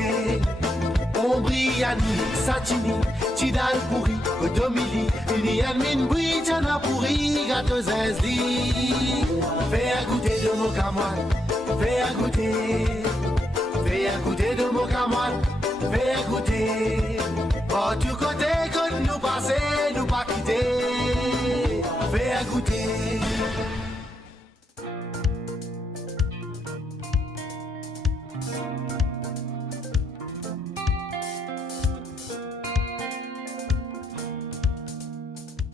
goûter. Ombriani, Satini, Tidal pourri, Odomili, Lilian Min Bri, Tiana pourri, gâteau Zazli. Fais goûter de mon camoine, fais goûter. Fais goûter de mon camoine, fais goûter. Oh, du côté que nous passer, nous pas quitter. Fais goûter.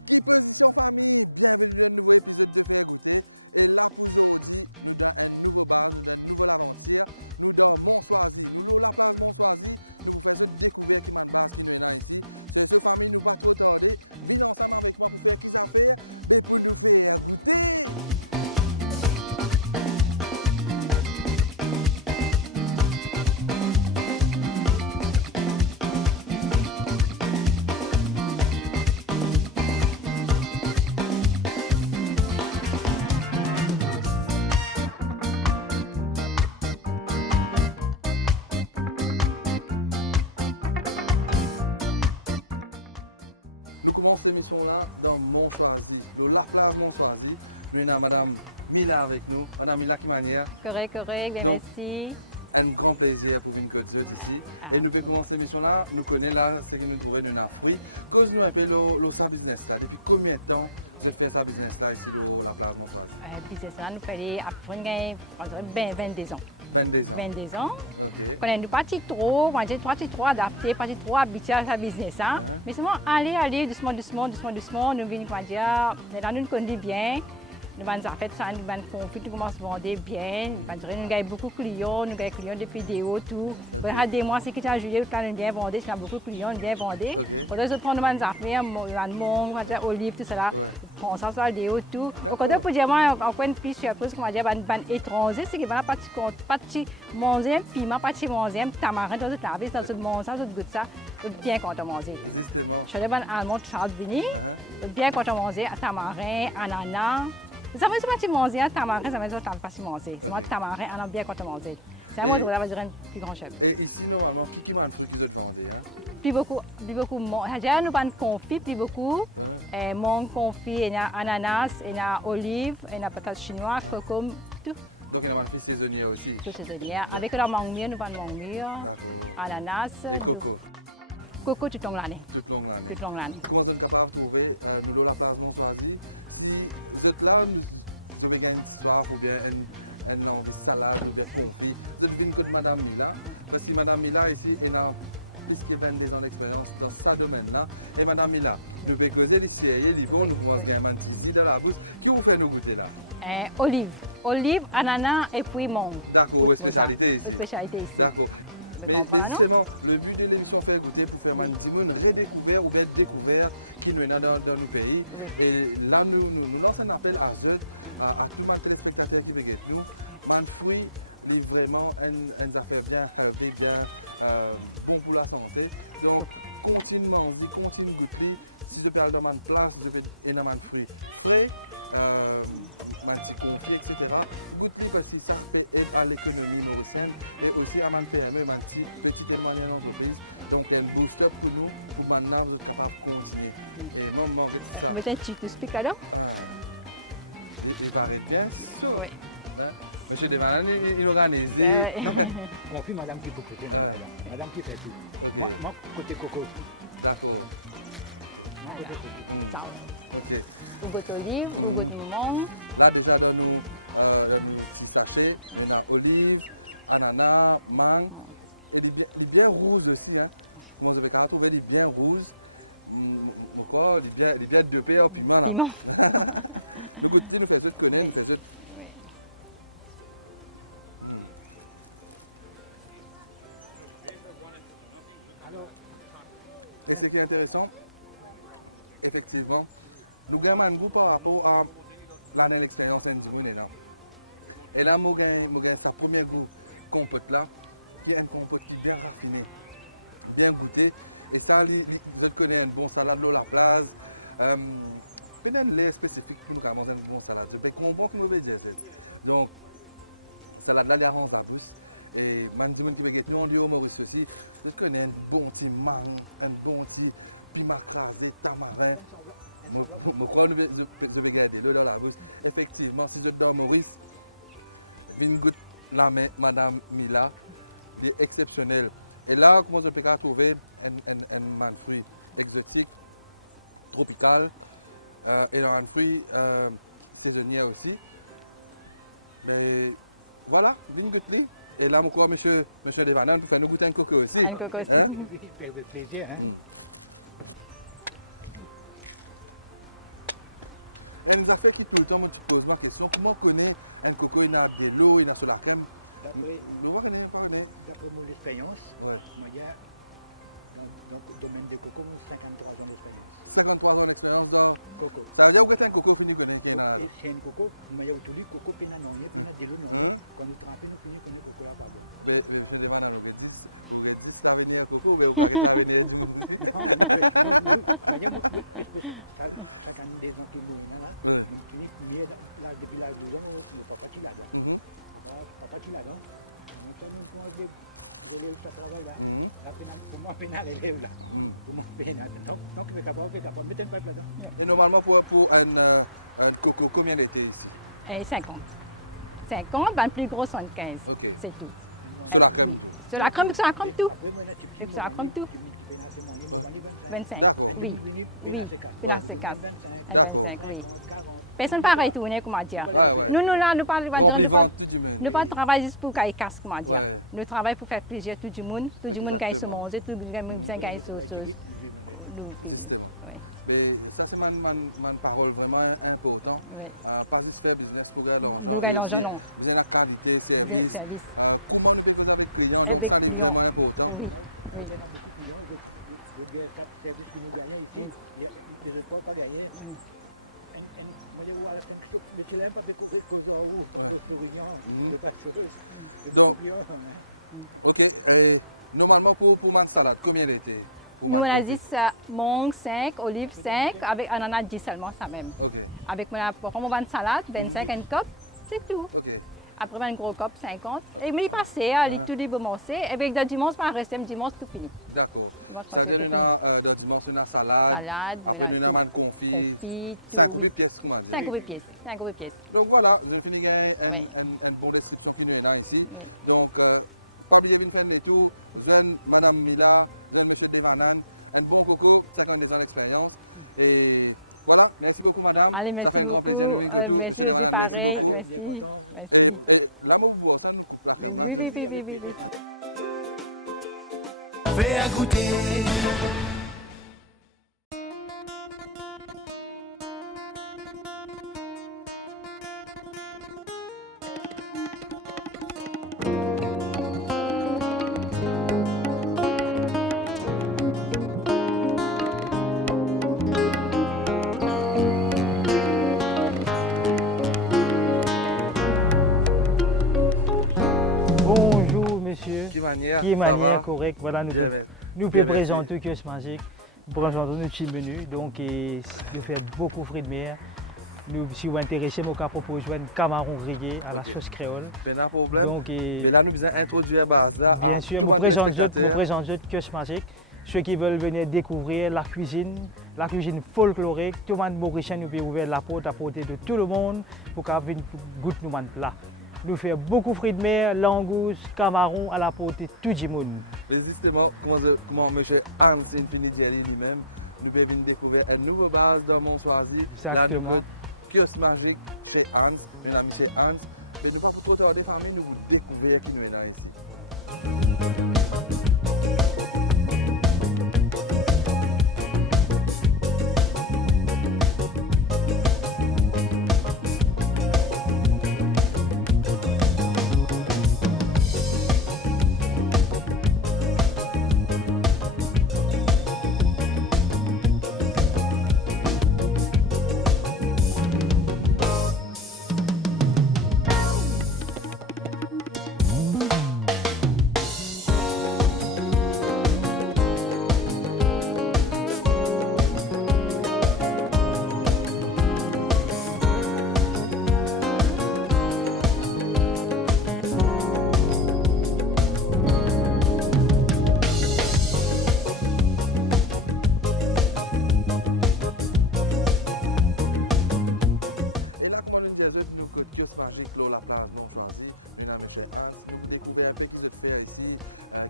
Qui position famille, bienvenue dans un nouveau épisode de Faire Goûter. Et là pour aujourd'hui, nous dans un nouveau bar, nous dans une nouvelle aventure. Nous dans Monsoisy, nous dans la place Monsoisy, nous vous faisons découvrir qui man base qui nous est là ici. C'est ce famille nous pas trop tarder. Venez ensemble avec moi pour faire qui ça fait, mais pour nous faire goûter. Nous commençons l'émission là dans Monsoisy, la place Monsoisy. Nous avons Madame Mila avec nous. Madame Mila, qui manière? Correct, bien Donc, merci. Un grand plaisir pour venir côté ici. Et nous pouvons commencer l'émission là. Nous connaissons là ce que nous trouvons dans la fruits. Cause nous un peu le business là. Depuis combien de temps vous êtes fait ça business là ici la place Monsoisy? Business là, nous faisons après 22 ans. 22 ans. 22 ans. Ok. Quand on n'est pas trop, moi j'ai pas trop adapté, pas trop habitué à ce business là. Mais seulement aller doucement, nous venons pas dire, là nous connaissons bien. Nous avons fait ça, nous avons confit, nous commençons à vendre bien. Nous avons beaucoup de clients, nous avons des clients depuis des hauts, tout. Après des mois, c'est qui t'a juillet, nous avons bien vendu, nous avons beaucoup de clients, nous avons bien vendu. Quand on prend nos affaires, mangue, olive, tout ça là, on prend ça sur des hauts, tout. Quand on peut dire, encore une piste surprise, comme on dit, un étranger, c'est qu'il va pas manger, piment, pas manger, tamarin, dans le tabac, ça se mange, ça se goûte ça, bien quand on mange. Justement. Je suis allemand, Charles-Denis, bien quand on mange, tamarin, ananas. Ça veut dire que tu manges un tamarin, ça veut dire que tu n'as pas si mangé. Moi, le tamarin, on a bien quand tu manges. C'est moi, on va dire un plus grand chef. Et ici, normalement, qui mange fruits qu'ils ont vendus? Plus beaucoup, nous avons confit, plus beaucoup. Mangue, confit, ananas, olive, patate chinoise, concombre, tout. Donc, il y a des fruits saisonniers aussi? Tout saisonnier. Avec la mangue mûre, nous avons mangue mûre, ananas. Et coco? Coco toute l'année. Toute longue l'année. Comment vous êtes capable de trouver nous la place Monsoisy? Si vous êtes là, vous avez une soif ou bien une envie de salade ou bien confit, vous êtes venu que de Madame Mila. Parce que Madame Mila ici, elle a plus que 22 ans d'expérience dans ce domaine-là. Et Madame Mila, nous pouvons causer les sérieux, les bons, nous commençons à gagner un petit zid dans la bouche. Qui vous fait nous goûter là? Olive, ananas et puis mangue. D'accord, spécialité ici. Spécialité ici. D'accord. Mais justement, le but de l'émission Faire Goûter pour faire une redécouverte ou bien découverte qui nous est dans nos pays. Et là, nous lançons un appel à tout le monde téléspectateur qui veut nous. Man fruit, c'est vraiment une affaire bien healthy, bien bon pour la santé. Donc, continue manger, continue goûter. Si je parle de ma place, je peux énormément de fruits frais. Petit confit, etc. Goûte-les parce que ça peut aider à l'économie mauricienne et aussi à mon PME, ma petite et moyenne entreprise. Donc, c'est un boost-up pour nous, pour maintenant, vous êtes capable de continuer. Et moi, je regarde ça. Mais tu expliques alors? Il paraît bien ça. Oui. Hein? Monsieur Devalan, il organise. Confie madame qui peut madame qui fait tout. Ok. Moi, côté coco aussi. D'accord. Ok. Vous goûtez olive, vous goûtez mangue. Là, déjà, dans nos petits sachets, on a olive, ananas, mangue. Et il est bien rouge aussi. Hein. Comment vous avez trouvé? Il est bien rouge. Quoi? Il est bien dopé au piment. Là. Nous goûtons, nous faisons connaître, nous faisons. Et ce qui est intéressant, effectivement, nous avons un goût par rapport à l'année d'expérience individuelle. Et là, nous avons sa première goût compote là, qui est un compote qui est bien raffiné, bien goûté. Et ça, je connais une bonne salade à la place. Peut-être un lait spécifique pour nous manger une bonne salade. Je peux comprendre ce que je veux dire. Donc, salade là, il y a un zabous. Et man dis qui veut nous on dit au Maurice aussi, vous connaissez un bon petit mang, un bon petit piment crasé, tamarin. Je crois que je vais garder l'eau dans la bouche. Effectivement, si je suis dans Maurice, viens goûter la main Madame Mila, il est exceptionnel. Et là, comment je peux trouver un fruit exotique, tropical, et un fruit saisonnier aussi. Mais voilà, viens goûter. Et là, je crois monsieur Devanan pour faire nous goûter un coco aussi. Un coco aussi. Hein? Avec plaisir. Hein? Et nous a fait qui tout le temps, moi, tu poses ma question, comment on connaît un coco, il a de l'eau, il a sur la crème? Vous connaissez, pas connaître? D'après mon expérience, Ouais. moi, il y a dans le domaine des cocos, 53 ans d'expérience. 53 ans d'expérience dans... Coco. Ça veut dire que tu as un coco fini connaître qui est là. C'est un coco, moi, il y a tous les cocos, puis il y a de l'eau. Quand nous trempons, nous finissons connaître coco là, pas bon. Mais M. Devanan, vous avez dit c'est l'avenir coco ou vous avez l'avenir du monde? Non, chaque année des gens qui mourent là, Oui. nous finissons depuis l'âge de 12 ans, le papa qui là-dedans. Papa qui là-dedans. Maintenant, nous pouvons élèves qui travaillent là. Pour moi, pénal, élève là. Pour moi, pénal. Donc, il est capable, mettez une pipe là-dedans. Et normalement, pour un coco, combien d'été ici? 50. 50, ben, le plus gros 75. Ok. C'est tout. Sur la crème tout. Sur la crème tout. Après, moi, je suis Ça raconte tout. 25. D'accord. Oui. Pénal, c'est 4. Pénal, c'est 4. 25. D'accord. 50, 40. Personne ne peut retourner, comment dire. Ouais. Nous, là, nous parlons Rempli ventre tout du monde. nous ne travaillons pas juste pour qu'il casse, comment dire. Ouais. Nous travaillons pour faire plaisir à tout le monde. Tout le monde qui se Exactement. mange, tout le monde qui aille sur. Justement. Mais ça, c'est ma parole vraiment important. Pas juste faire business pour gagner l'argent, Pour et gagner aussi l'argent, non. besoin de la qualité, service. Service. Comment nous pouvons causer avec les clients, donc ça, c'est vraiment important. Oui. Il y a beaucoup de clients, le service que nous gagnons ici, les autres pas gagner. Moi, je vois la fin que mais c'est là pas de cause en haut, de souriant, de passeuse. Donc, ok. Et normalement, pour ma salade, combien d'été? Pour Nous, ma on a confit? dit mangue 5, olive 5, avec ananas 10 seulement, ça même. Ok. Avec mon une salade, 25 une coupe, c'est tout. Ok. Après, un gros coupe, 50. Et me passer, aller tout les commencer. Et avec le dimanche, on reste dimanche tout fini. D'accord. Ça veut dire que nous avons dans dimanche, nous avons salade. Après, nous avons un confit. 5 ou 8 pièces, comment dire? 5 ou 8 pièces. 5 ou 8 pièces. Donc voilà, je finis une bonne description qui nous est là ici. Donc, pas oublier de faire des tours. Jeune Madame Mila, jeune Monsieur Devanan, un bon coco, 52 ans d'expérience. Et voilà, merci beaucoup Madame. Allez, ça fait un grand plaisir de venir avec vous. Monsieur Devanan, merci beaucoup. Et là, moi, ça nous coupe la crème. Là, Fais à goûter. Bonjour, monsieur. Qui manière, Qui ça manière va? correcte. Voilà, nous Bien, nous bien, merci. présentons que ce magique. Nous présentons nos petits menus. Donc, nous faisons beaucoup de fruits de mer. Nous, si vous êtes intéressé, nous proposons un camaron grillé à la sauce créole. Pas de problème. Donc, Mais là, nous devons introduire la base là à bien sûr, tout le monde nous téléspectateur. présentons que ce magique. Ceux qui veulent venir découvrir la cuisine folklorique, tout le monde mauricien nous peut ouvrir la porte à portée de tout le monde pour qu'on vienne goûter nos plats. Nous faisons beaucoup de fruits de mer, langoustes, camarons à la portée de tout le monde. Mais justement, comment M. Hans Infinity Jelly lui-même, nous pouvons venir découvrir une nouvelle base dans Monsoisy. Là, nous avons kiosque magique chez Hans, nous avons chez Hans. Mais nous ne pas pour trop tarder, famille, nous vous découvrir qui nous est là ici. Et là, comment nous disons, nous, que kiosque magique, l'eau, la place, non choisi, nous avons M. Hans, nous avons découvert un peu qui ont fait ici,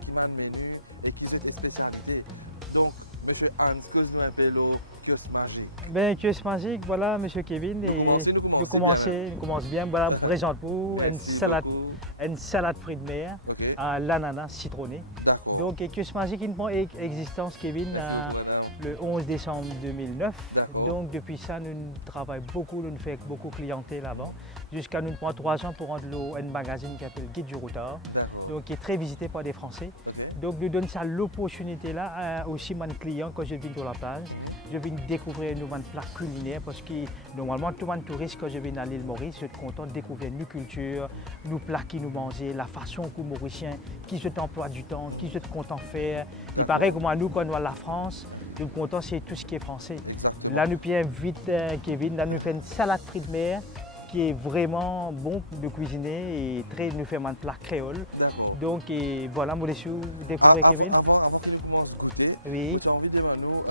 qui m'a menu et qui ont des spécialités. Donc, M. Hans, que nous un peu l'eau, kiosque magique. Ben, kiosque magique, voilà, M. Kevin. Nous commençons bien même. Nous commençons bien, voilà, je vous présente pour Merci beaucoup. une salade fruits de mer, Ok. l'ananas citronné. D'accord. Donc, kiosque magique, il prend existence, Kevin. Merci beaucoup, madame. Le 11 décembre 2009. D'accord. Donc, depuis ça, nous travaillons beaucoup, nous faisons beaucoup de clientèle là-bas. Jusqu'à nous prendre 3 ans pour rendre un magazine qui s'appelle Guide du Routard. D'accord. Donc, qui est très visité par des Français. Ok. Donc, nous donne ça l'opportunité là aussi à mes clients quand je viens de la plage. Je viens découvrir nos plats culinaires parce que normalement, tout le monde touriste quand je viens à l'île Maurice, je suis content de découvrir nos cultures, nos plats qui nous mangeons, la façon que les Mauriciens, qui se emploient du temps, qui se content de faire. Et pareil comme nous, quand on va à la France, nous content c'est tout ce qui est français. Exactement. Là, nous invite Kevin, là, nous faisons une salade frites de mer qui est vraiment bon de cuisiner et très nous fait un plat créole. D'accord. Donc voilà, moi je avant qu'il nous commence à goûter, oui. moi j'ai envie de demander nous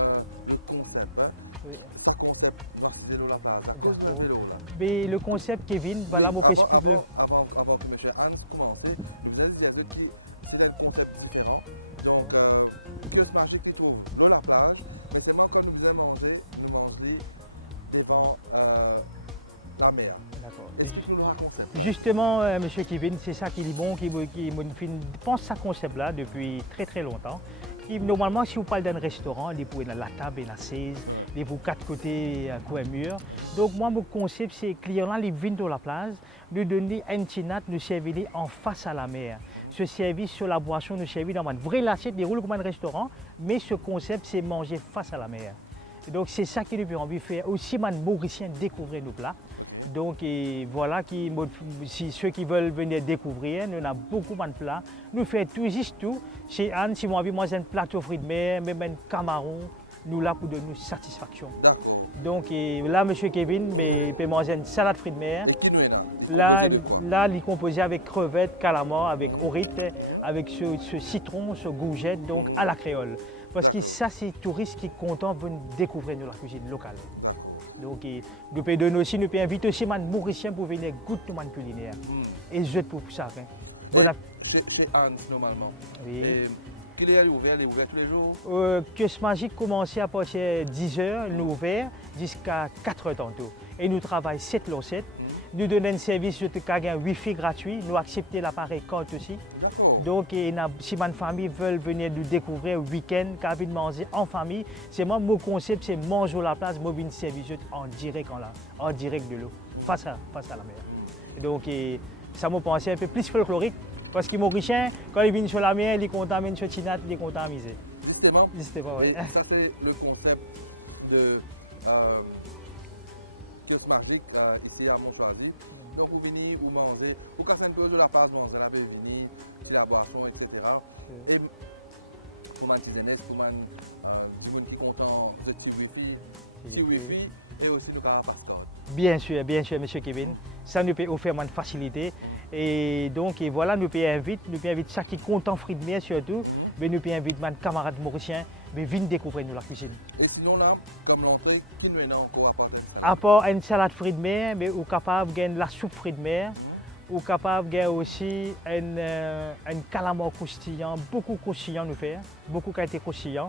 le concept. Hein? Oui. Ça concept Noircisé l'eau la place. À cause de un vélo là. Mais le concept Kevin, voilà. Oui, avant que M. Hans commence, nous avons dit que c'est un concept différent. Donc kiosque magique tu trouves l'eau la plage, mais c'est moi quand nous faisons manger, nous mangeons devant la mer. Explique-nous le concept. Là. Justement, M. Kevin, c'est ça qui est bon, qui pense à ce concept-là depuis très longtemps. Et normalement, si vous parlez d'un restaurant, vous pouvez la table et la chaise, vous 4 côtés coin mur. Donc moi, mon concept, c'est que les clients viennent dans la plage, nous donner un tinat, nous servir en face à la mer. Ce service sur la boisson, nous servir dans une vraie assiette, déroule comme un restaurant, mais ce concept, c'est manger face à la mer. Donc c'est ça qui nous a envie de faire. Aussi, les Mauriciens découvrir nos plats. Okay. Donc voilà, si ceux qui veulent venir découvrir, nous avons beaucoup de plats. Nous faisons tout juste tout. Chez Anne, si moi j'ai un plateau fruits de mer, même un camaron, nous là pour donner satisfaction. D'accord. Donc là, M. Kevin, peut manger une salade fruits de mer. Et qui nous est là? Il est composé de quoi? Là, il est composé avec crevettes, calamars, avec courrites, avec ce citron, ce gougette, donc à la créole. Parce que ça, c'est les touristes qui sont contents de découvrir la cuisine locale. D'accord. Donc, nous pouvons donner aussi, nous pouvons inviter aussi les Mauriciens pour venir goûter nos culinaires. Et je pour ça. Hein. Et chez Hans, normalement, qu'il est ouvert? Il est ouvert tous les jours? Kiosque magique commence à partir de 10h, il est ouvert jusqu'à 4h tantôt. Et nous travaillons 7 sur 7. Nous donnons un service de un Wi-Fi gratuit. Nous acceptons l'appareil carte aussi. D'accord. Donc, si ma famille veut venir nous découvrir le week-end, quand ils manger en famille, c'est moi, mon concept, c'est manger à la place, moi, une service en direct de l'eau, face à la mer. Donc, ça me pensait un peu plus folklorique. Parce que les Mauriciens, quand ils viennent sur la mer, ils contaminent sur Tinat, ils contaminent. Justement. Ouais. Et ça, c'est le concept de kiosque magique ici à Montchoisy. Donc, vous venez, vous mangez, vous cassez un peu de la place, vous mangez, vous venez, la boisson, etc. Et pour les petits pour les gens qui sont contents de petit Wi-Fi, et aussi nous avons passeport. Bien sûr, M. Kevin. Ça nous peut offrir une facilité. Et donc, voilà, nous pouvons inviter ceux qui sont contents fruits de mer surtout, mais nous pouvons inviter mes camarades mauriciens de venir découvrir la cuisine. Et sinon, là, comme l'entrée, qui nous est encore à part une salade? À part une salade fruits de mer, mais nous sommes capables de gagner la soupe fruits de mer. Nous sommes capables de gagner aussi un calamar croustillant, beaucoup croustillant nous faire, beaucoup qualité croustillant.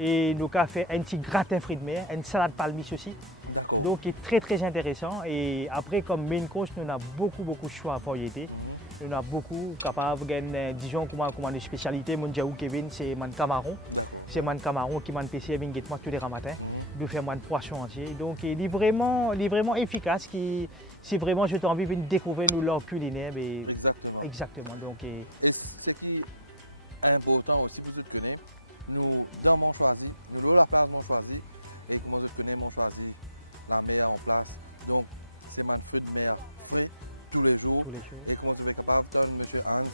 Et nous avons fait un petit gratin fruits de mer, une salade palmiste aussi. D'accord. Donc, c'est très intéressant. Et après, comme main course, nous avons beaucoup de choix à variété. Nous avons beaucoup capables de disons, comment une spécialité. Mon Diaou Kevin, c'est mon camaron. D'accord. C'est mon camaron qui m'a PC avec tous les matins. Nous faisons mon poisson entier. Donc, il est vraiment efficace. C'est vraiment, je t'ai envie de découvrir nos langues culinaires. Exactement. Donc, et ce qui est important aussi pour ceux qui connaissent, nous, dans Montchoisy, nous avons la place Montchoisy, et comment je connais Montchoisy, la mer en place. Donc, c'est un fruit de mer frais tous les jours. Et comment je vais capable de M. Hans,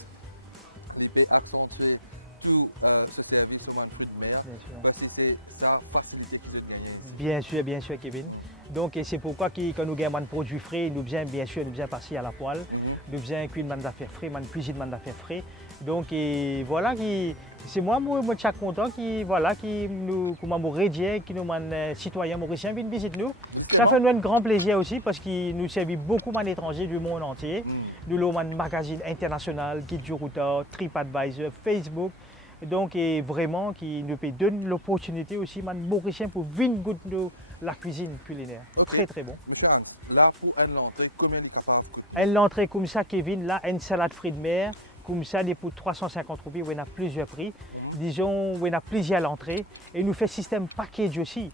il peut accentuer tout ce service sur un fruit de mer, parce que c'est sa facilité qu'ils ont gagné ici. Bien sûr, Kevin. Donc, c'est pourquoi quand nous gagnons un produit frais, nous bien passer à la poêle, nous bien cuire des affaires frais, cuisine des affaires frais. Donc voilà, C'est moi chaque content qui voilà qui nous comment rédier qui nous citoyens mauriciens viennent visiter nous. Justement. Ça fait nous un grand plaisir aussi parce qu'il nous servent beaucoup d'étrangers du monde entier. Nous avons un magazine international, Guide du Routard, TripAdvisor, Facebook. Donc et vraiment qui nous donne l'opportunité aussi mauriciens pour venir goûter la cuisine culinaire. Ok. Très très bon. Monsieur Hans, là pour l'entrée, combien il est capable de coûter? L'entrée comme ça, Kevin, là, une salade fruits de mer. Comme ça, il est pour 350 roupies, où il y a plusieurs prix. Disons, où il y a plusieurs à l'entrée. Et il nous fait système package aussi.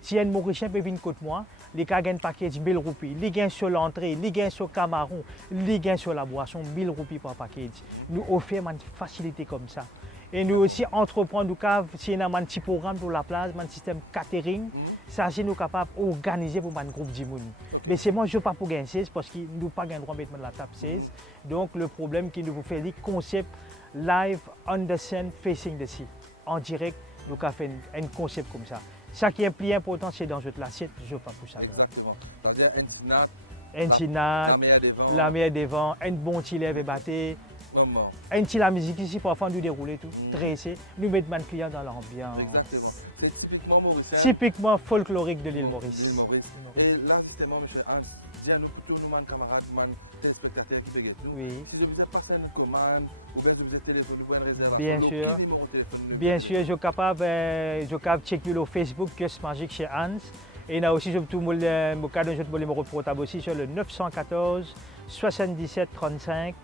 Si un Mauricien peut venir côté moi, il y a un package 1000 roupies. Il y a sur l'entrée, il y a sur Camaron, il y a sur la boisson, 1000 roupies par package. Nous offrons une facilité comme ça. Et nous aussi entreprendre, si on a un petit programme pour la place, un système catering, ça c'est nous capables d'organiser pour un groupe de monde. Mais c'est moi je ne pas pour gagner 16 parce qu'il nous pas le droit de mettre la table 16. Donc le problème qui nous fait le concept live on the scene facing the sea. En direct, nous avons fait un concept comme ça. Ce qui est plus important, c'est dans l'assiette, je ne pas pour ça. Exactement. C'est-à-dire un tinat, la meilleure des vents. La meilleure des vents, un bon tilet et batté. Maman. Un petit la musique ici pour faire nous dérouler tout, dresser, nous mettre un client dans l'ambiance. Exactement. C'est typiquement mauricien. Typiquement folklorique de l'île Maurice. Et là, justement, M. Hans, dis-nous pour tous nos camarades, téléspectateurs qui peuvent être nous, si je vous passer une commande ou bien je vous téléphoner pour une réservation, quel numéro de téléphone? Bien sûr, je suis capable de checker le Facebook Just Magic chez Hans. Et là aussi, je peux mon numéro de portable aussi sur le 914 77 35.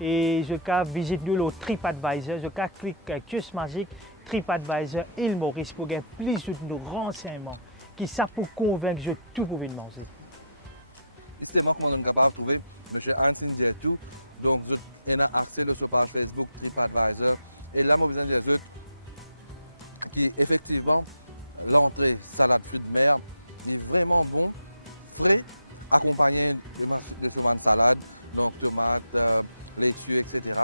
Et je visite le TripAdvisor, je clique Just Magic, TripAdvisor, Île Maurice pour gagner plus de renseignements qui ça pour convaincre que tout pour venir manger. Justement, comment on est capable de trouver M. Hans tout. Donc, on a accès sur la page Facebook TripAdvisor. Et là, je vous dire qui effectivement, l'entrée salade fruits de mer est vraiment bon, frais, accompagné de ce salade, donc tomates, laitue, etc.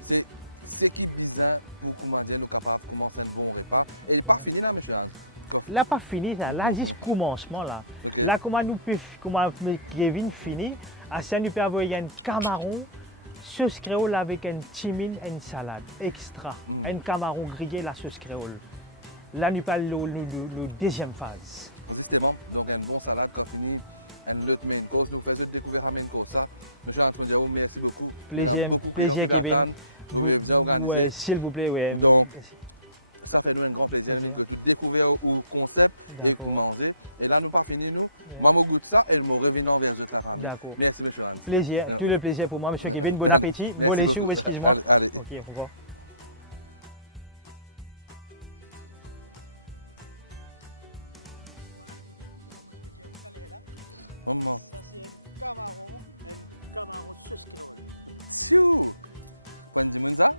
C'est ce qui est bizarre pour nous capables de commencer un bon repas. Et il n'est pas fini là, M. Hans. Là, pas fini, là, juste commencement. Là, okay. Là comment Kevin finit, à ça, nous pouvons avoir un camaron, sauce créole avec un timine et une salade extra. Un camaron grillé, la sauce créole. Là, nous parlons de la deuxième phase. Justement, donc une bonne salade qui finit. Un autre main course, nous faisons découvrir la main course. Monsieur Antoine, merci beaucoup. Il y a beaucoup de clients qui attendent. Vous pouvez bien organiser. Ouais, s'il vous plaît, oui. Donc, ça fait nous un grand plaisir que tu découvres le concept et que vous mangez. Et là, nous pas fini, nous. Moi, je goûte ça et je me reviens vers la famille. Merci, monsieur Hans. Plaisir, tout le plaisir pour moi, monsieur Kevin. Bon appétit. Merci beaucoup. Bon excuse-moi. Allez. Ok, au revoir. Maman. Ça, c'est un camaron sauce créole. Tchou! Point de ça?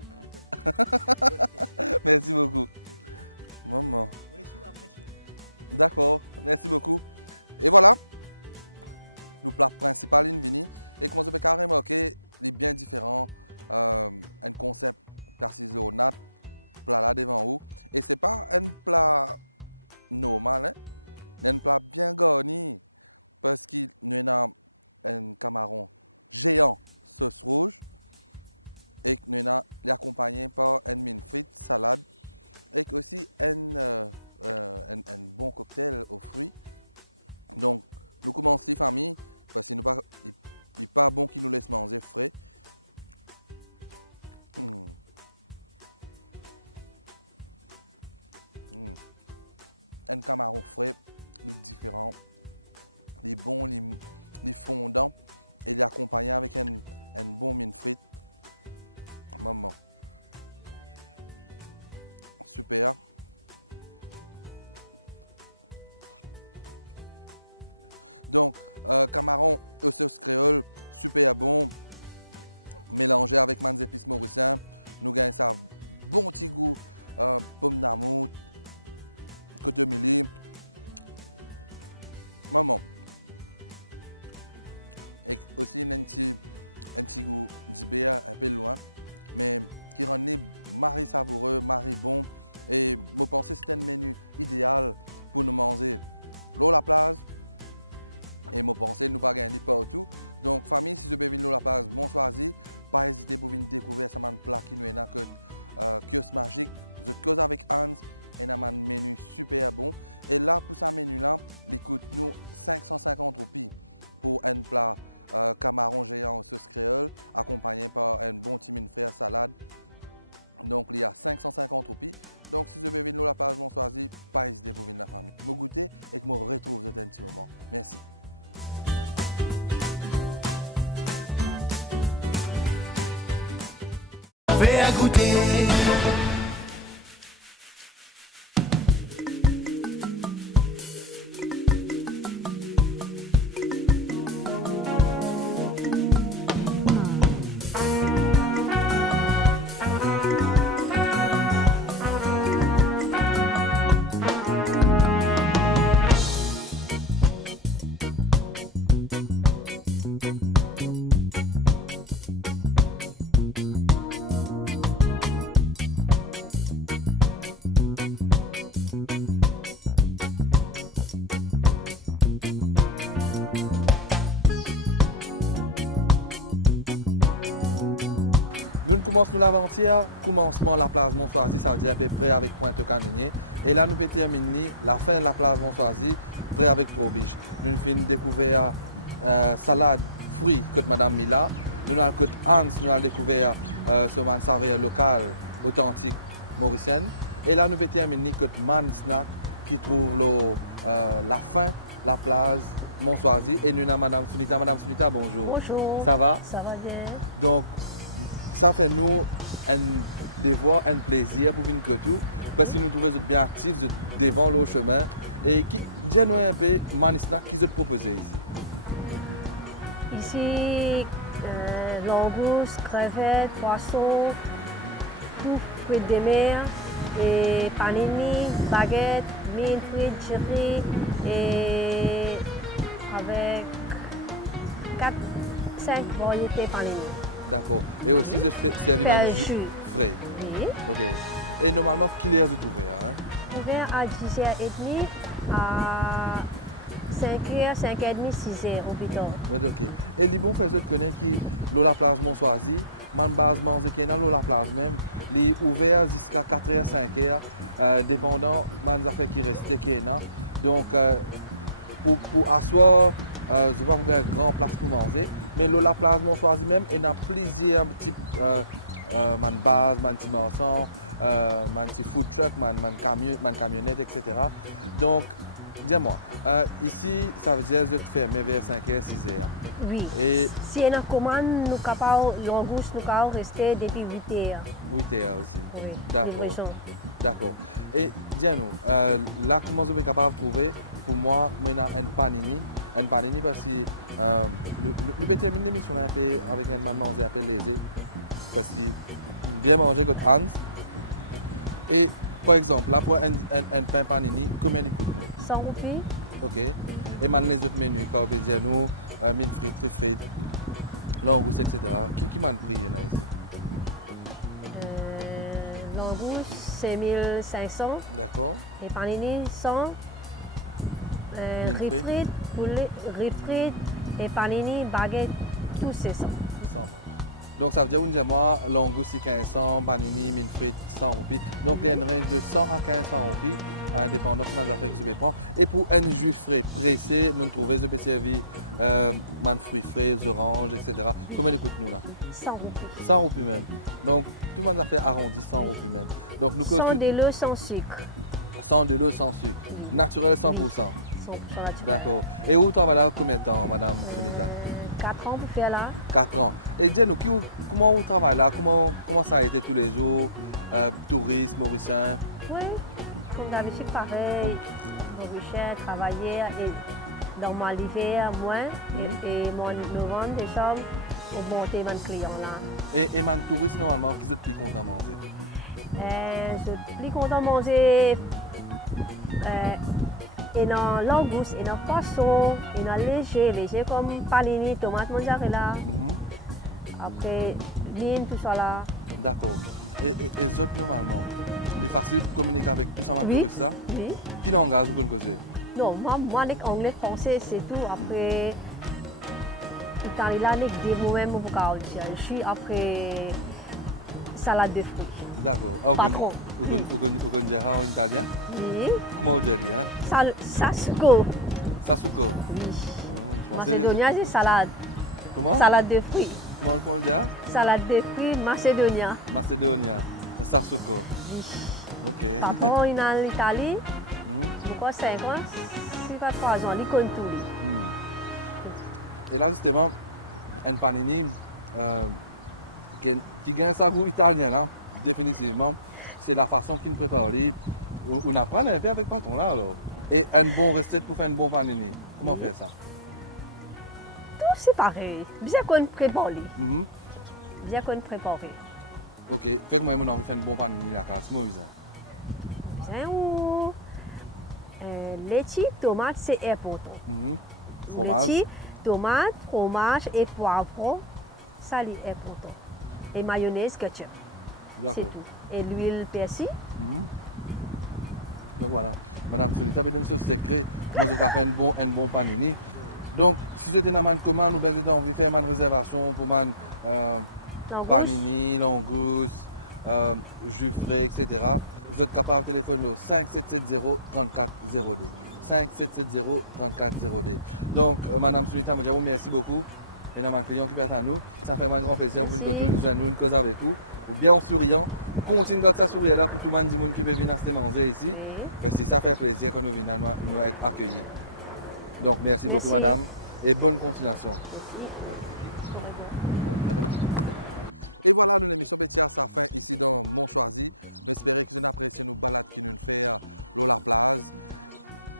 Merci beaucoup. Maman. D'accord, merci beaucoup. Et voilà, le plat principal est venu. Et comme vous pouvez remarquer, il est bien différent. Un concept précisé au nat, plat là devant vous. Et ce n'est pas un plat normal, hein? C'est un plat bien garni. Parce qu'il y a un camaron géant sauce rouge et nous avons accompagné par une mine frite, salade et aussi un bon cocktail aux fruits. Donc nous commençons famille parce qu'il n'est pas bon qu'il nous laisse manger frais. Un camaron frais, différent. Les bons, les fondants et les accompagner avec un bon mine frite. Maman. Super. Donc, camaron au sauce créole, super bon. Mélangé avec des épices mauriciens. Nous gagnons ça bon petit goût. Pomme d'amour, cotomili. Maman. Et aussi un petit goût d'IBA un peu loin, mais qui rend mari savoureux, mari bon. Et je pense que c'est un menu idéal pour nous manger l'eau la plage. Et je pense que nous ne pas gagner partout. Donc famille, si vous avez venir l'eau la plage, bon choisi. Pas hésiter pour venir découvrir ce plat qui nous est là que kiosque magique, je cause avec Hans et on a un menu super bon. Et là, pour ce menu-là, il coûte nous 550 roupies pour un plat camaron géant au sauce créole, accompagné par un bon timine frère salade. Donc, il y a 550 roupies. Donc, si je veux venir à la place Monsoisie, pas hésiter pour venir la famille. Je me goûter et que je me retrouve dans un petit moment. Merci. Fais à goûter. Nous commençons l'aventure, commencement de la place Monsoisie, ça veut dire à peu près avec Pointe-au-Canonier. Et là, nous peut terminer la fin de la place Monsoisie, près avec Trobiche. Nous avons découvert salade, fruits, côte Madame Mila. Nous avons côte Hans, nous avons découvert ce man serveur local, authentique, mauricienne. Et là, nous peut terminer côte Man Snack, qui trouve la fin, la place Monsoisie. Et nous avons Madame Sunita. Madame Sunita, bonjour. Bonjour. Ça va? Ça va bien. Donc, ça fait nous un devoir, un plaisir pour venir que tout, parce que nous trouvons bien actifs devant le chemin. Et qui dis-nous un peu, Manisnack, qui vous proposez ici? Ici, langoustes, crevettes, poissons, tout fruits de mer, et panini, baguettes, mine, frites, cherry, et avec 4-5 variétés panini. D'accord. Et aussi, je fais servir Faire un le jus jus. frais. Oui. Ok. Et normalement, qu'il y a de trouver, hein? Ouvert à 10h30, à 5h, 5h30, 6h au bidon. Ok. Et les bons faiseurs connaissent qui la place Monsoisie, man base manger qui est dans la place même, les ouvert jusqu'à 4h, 5h, dépendant man affaires qui restent qui est là. Donc pour asseoir, je ne vais pas vous une grande place pour manger, mais la place Monsoisie même, il y a plusieurs types man base, man petit marchand, man petit food truck, man camionnette, etc. Donc dis-moi, ici, ça veut dire que je te ferme vers 5h, 6h. Oui. Et Si on a commande, nous capables, langouste, nous capables rester depuis 8h. 8h aussi. Oui. D'accord. Livraison. D'accord. Et dis-nous, là, comment je suis capable de trouver, pour moi, maintenant, un panini. Un panini parce que nous pouvons terminer l'émission un peu avec un manger un peu léger. Parce que bien manger comme Hans. Et par exemple, là, pour un pain panini, combien il coûte? 100 roupies. Ok. Et maintenant les autres menus, quand on peut dire nous, mine frites, frites, langoustes, etc. Qui m'a pris là ici? Langouste, 5500. D'accord. Et panini, 100. Mille frites. Riz poulet, riz frites et panini, baguette, tout c'est 100. Donc ça veut dire que moi, langouste 1500, panini, mine frites, 100 roupies. Donc il y a une range de 100 à 1500 roupies, indépendant de les affaires que je vais prendre. Et pour un jus frais pressé, je trouve que je peux servir fruits frais, oranges, etc. Combien coûte nous là? 100 roupies. 100 roupies même. Donc tout le monde a fait arrondi 100 roupies même. Donc nous 100 de l'eau sans sucre. 100 de l'eau sans sucre. Naturel 100%. 100% naturel. D'accord. Et où travaillez là combien de temps, Madame Sunita? 4 ans pour faire là. 4 ans. Et dis-nous, comment vous travaillez là? Comment ça a été tous les jours? Tourisme, mauricien? Oui, comme d'habitude, pareil. Mauricien, travailler et dans ma l'hiver, moins. Et moi, me rendre des chambres pour monter mon client là. Et man touriste normalement, qui sont plus contents de manger? Je suis plus content de manger. Et dans langouste, et dans poisson, et dans léger comme panini, tomate, mozzarella. Après, ligne, tout ça là. D'accord. Et les autres normalement, il est facile de communiquer avec tous ces touristes là? Oui. Qui langage vous connaissez? Non, moi, les anglais, français, c'est tout. Après, quand il a dit moi-même, je suis après salade de fruits. D'accord. Ah, Pas trop. Vous connaissez en italien? Oui. Comment vous dites, hein? Sasuko. Sasuko. Oui. Je pensais... Macédonia, c'est salade. Comment? Salade de fruits. Comment on dit? Salade de fruits Macédonia. Macédonia. Sasuko. Oui. Ok. Par contre, on est en Italie. Mhm. Pourquoi 5 ans? 6 pas 3 ans. Ils comptent tout. Hmm. Et là, justement, un panini qui gagne sa goût italien, là, définitivement, c'est la façon qu'il nous prépare. On apprend un peu avec le patron là, alors. Et une bonne recette pour faire un bon panini. Comment faire ça? Tout c'est pareil. Bien qu'on prépare. Mhm. Bien qu'on prépare. Ok, fait que moi, j'ai envie de faire un bon panini là, c'est mon visage. Bien ou laitue, tomate, c'est important. Mhm. Fromage. Laitue, tomate, fromage et poivron, ça c'est important. Et mayonnaise, ketchup. C'est D'accord. tout. Et l'huile persil. Mhm. Donc voilà, Madame Sunita, vous donne ce secret, moi je vais faire un bon panini. Donc, si vous êtes dans une commande ou bien vous avez envie de faire une réservation pour un panini, langouste, jus frais, etc., vous êtes capable de téléphoner au 5770-3402. 5770-3402. Donc, Madame Sunita, je vous remercie beaucoup. Et nos clients qui viennent à nous, ça fait un grand plaisir pour nous une cause avec vous. Ou bien en souriant, continue de ça sourire là pour tout le monde qui veut venir se manger ici. Oui. Parce que ça fait plaisir que nous venons nous être accueillis. Donc merci beaucoup madame et bonne continuation. Et voilà, nous l'émission Petit à sa fin ici dans Montchoisi. J'espère que vous appréciez nos balades qui nous fait à la plage.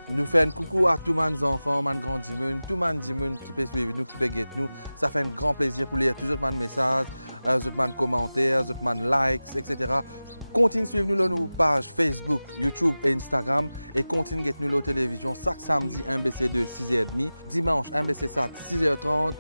Nous faisons un coucou à tous les enfants, les grands dimons, tout le monde qui peut suivre nous, qui peut guetter nous. Ça fait un grand plaisir pour lire tous les messages, les commentaires, les likes, etc. Continuez de suivre nous sur nos pages Facebook, YouTube et Instagram. Et continuez de guetter nous sur la télévision chaque samedi 1BC2 6h30, dimanche 1BC4 6h30,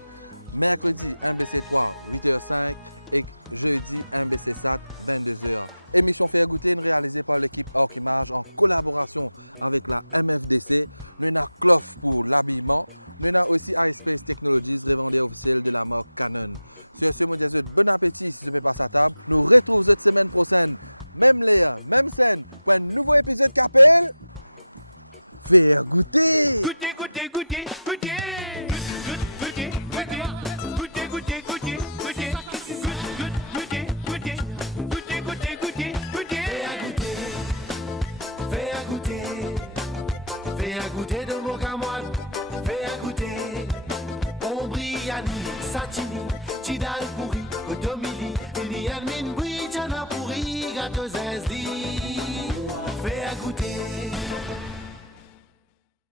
mercredi 1BC3 8h05 et jeudi 1BC4 22h. Émission Faire Goûter réalisée par l'équipe Orchimage en collaboration avec la MFDC. Nous avons Clough pour l'habillement. Nous avons aussi iSpace Technologies, revendeur officiel de la marque Canon. Sur ce, je vous dis bon appétit si vous ne passez à table. Nous retrouvons cette semaine prochaine, même Léa, même scène, pour un nouveau épisode qui appelle Faire Goûter. Goûter, goûter, goûter, goûter.